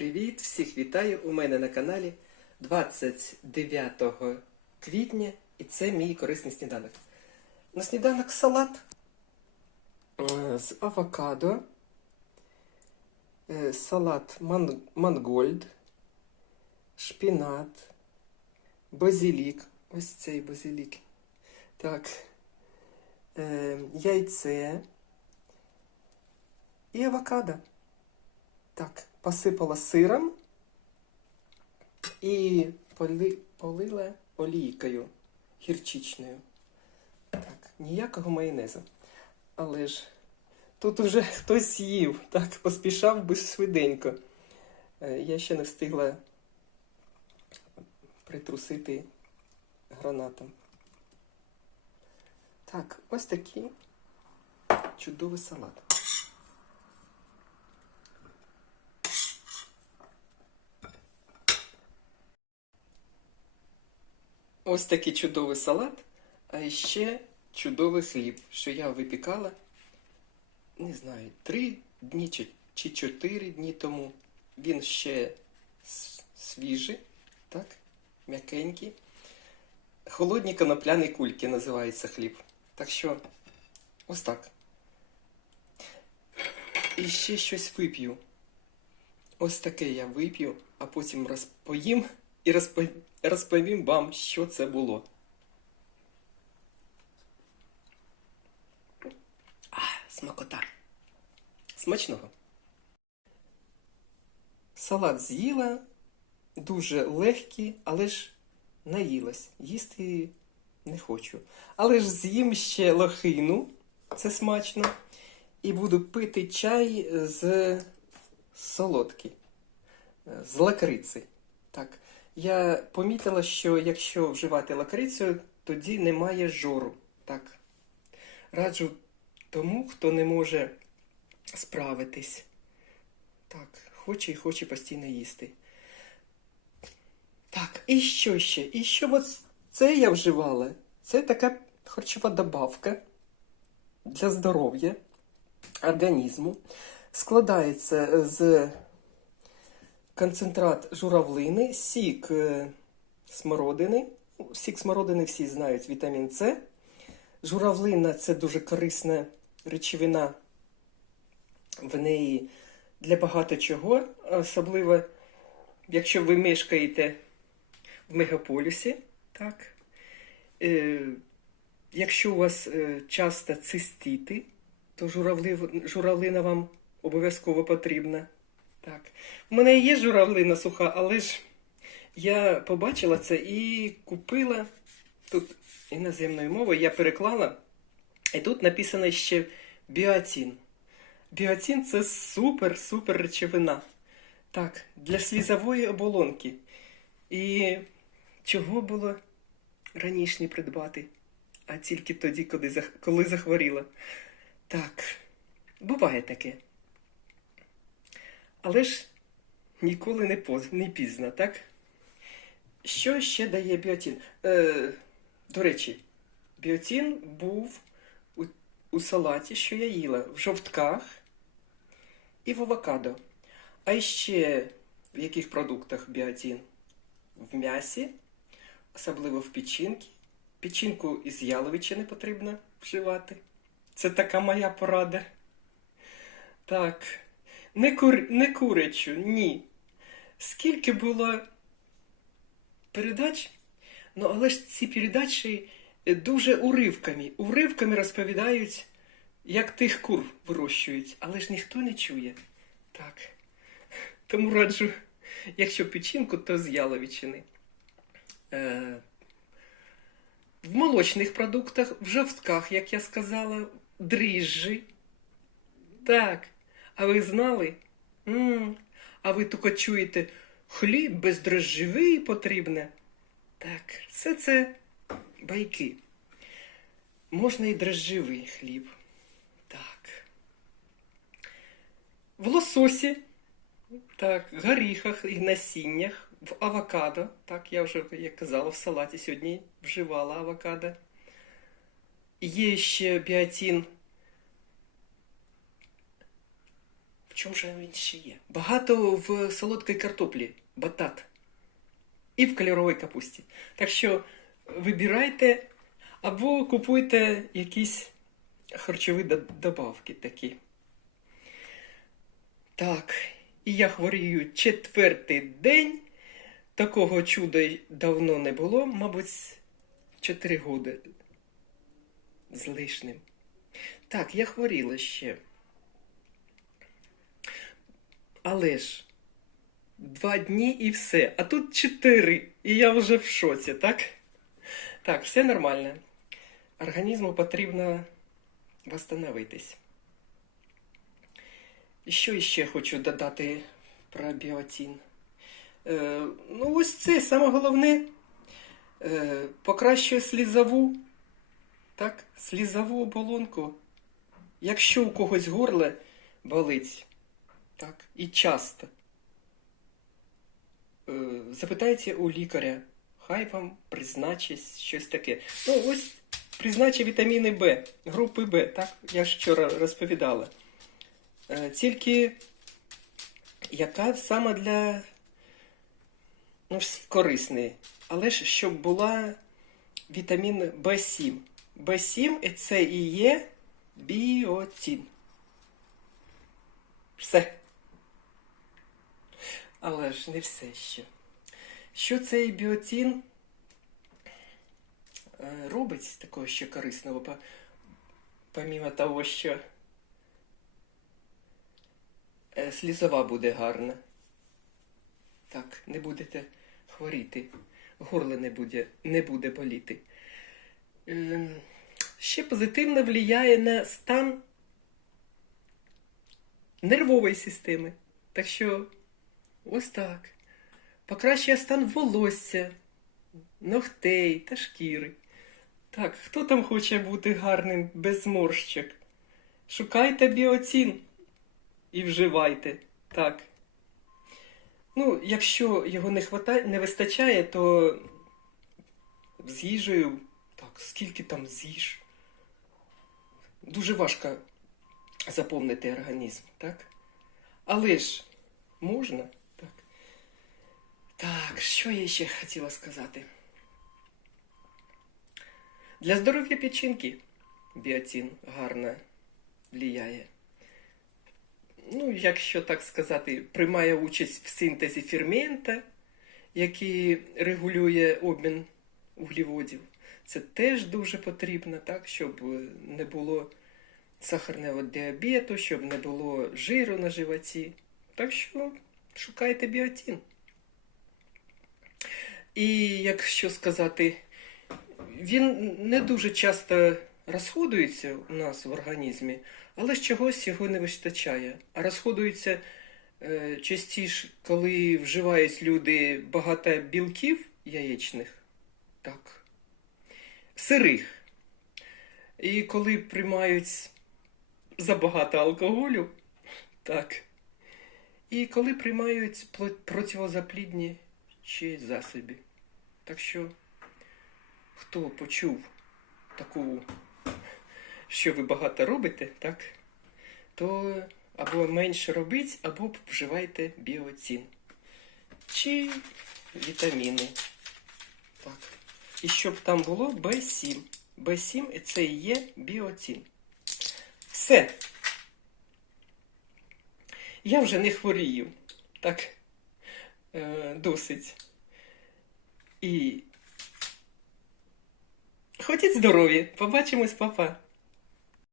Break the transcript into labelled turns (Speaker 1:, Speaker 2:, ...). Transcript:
Speaker 1: Привіт! Всіх вітаю! У мене на каналі 29 квітня і це мій корисний сніданок. На сніданок салат е, з авокадо, е, салат ман- мангольд, шпінат, базилік. Ось цей базилік. Так. Е, яйце і авокадо. Так, посипала сиром і поли, полила олійкою гірчичною. Так, ніякого майонезу. Але ж тут уже хтось їв, так, поспішав би швиденько. Е, Я ще не встигла притрусити гранатом. Так, ось такий чудовий салат. Ось такий чудовий салат, а ще чудовий хліб, що я випікала, не знаю, три дні чи, чи чотири дні тому. Він ще свіжий, так, м'якенький. Холодні конопляні кульки називається хліб. Так що, ось так. І ще щось вип'ю. Ось таке я вип'ю, а потім розпоїм і розпо- розповім вам, що це було. А, смакота. Смачного. Салат з'їла, дуже легкий, але ж наїлась. Їсти не хочу. Але ж з'їм ще лохину, це смачно. І буду пити чай з солодкий, е, з лакриці. Так, я помітила, що якщо вживати лакрицю, тоді немає жору. Так. Раджу тому, хто не може справитись. Так, хоче і хоче постійно їсти. Так, і що ще? І що от це я вживала? Це така харчова добавка для здоров'я організму. Складається з концентрат журавлини, сік е, смородини. Сік смородини всі знають вітамін С. Журавлина це дуже корисна речовина. В неї для багато чого, особливо якщо ви мешкаєте в мегаполісі, так. Е, якщо у вас е, часто цистіти, то журавлина вам обов'язково потрібна. Так. У мене є журавлина суха, але ж я побачила це і купила тут іноземною мовою, я переклала, і тут написано ще біотин. Біотин це супер-супер речовина. Так, для слізової оболонки. І чого було раніше придбати, а тільки тоді, коли захворіла. Так, буває таке. Але ж ніколи не, поз... не пізно, так? Що ще дає біотин? Е, до речі, біотин був у, у салаті, що я їла, в жовтках і в авокадо. А ще в яких продуктах біотин? В м'ясі, особливо в печінці. Печінку із яловичини потрібно вживати. Це така моя порада. Так. Не, кур... не курячу, ні. Скільки було передач? Ну, але ж ці передачі дуже уривками. Уривками розповідають, як тих кур вирощують, але ж ніхто не чує. Так. Тому раджу, якщо печінку, то з яловичини. Е... В молочних продуктах, в жовтках, як я сказала, дріжджі. Так. А ви знали? м А ви тільки чуєте, хліб бездрожжевий потрібне. Так, все це байки. Можна і дрожжевий хліб. Так. В лососі, так, горіхах і насіннях, в авокадо. Так, я вже, як казала, в салаті сьогодні вживала авокадо. Є ще біотин В чому же він ще є? Багато в солодкій картоплі, батат. І в кольоровій капусті. Так що вибирайте або купуйте якісь харчові добавки такі. Так, і я хворію четвертий день. Такого чуда давно не було, мабуть, 4 роки з лишним. Так, я хворіла ще. Але ж два дні і все. А тут чотири, і я вже в шоці, так? Так, все нормально. Організму потрібно восстановитись. Що іще хочу додати про біотін? Е, ну, ось це саме головне. Е, покращує слізову, так, слізову оболонку. Якщо у когось горле болить, так, і часто. Е, запитайте у лікаря, хай вам призначить щось таке. Ну, ось призначить вітаміни Б, групи Б, так, я ж вчора розповідала. Е, тільки яка саме для ну, всі але ж щоб була вітамін В7. В7 це і є біотін. Все. Але ж не все ще. Що цей біотін е, робить такого ще корисного, по- помімо того, що е, слізова буде гарна. Так, не будете хворіти, горло не буде, не буде боліти. Ем, Ще позитивно впливає на стан нервової системи. Так що ось так. Покращує стан волосся, ногтей та шкіри. Так, хто там хоче бути гарним без зморщик? Шукайте біоцін і вживайте. Так. Ну, якщо його не, хватає, не вистачає, то з їжею, так, скільки там з'їж? Дуже важко заповнити організм, так? Але ж можна, так? Що я ще хотіла сказати? Для здоров'я печінки біотин гарно впливає ну, якщо так сказати, приймає участь в синтезі фермента, який регулює обмін углеводів. Це теж дуже потрібно, так, щоб не було сахарного діабету, щоб не було жиру на животі. Так що шукайте біотин. І якщо сказати, він не дуже часто розходується у нас в організмі, але ж чогось його не вистачає. А розходується е, частіше, коли вживають люди багато білків яєчних, так, сирих. І коли приймають забагато алкоголю, так. І коли приймають противозаплідні чи засоби. Так що, хто почув таку що ви багато робите, так? То або менше робіть, або вживайте біоцін. Чи вітаміни. Так. І щоб там було B7. B7 це і є біоцін. Все. Я вже не хворію. Так. Е, досить. І Ходіть здорові. Побачимось, папа.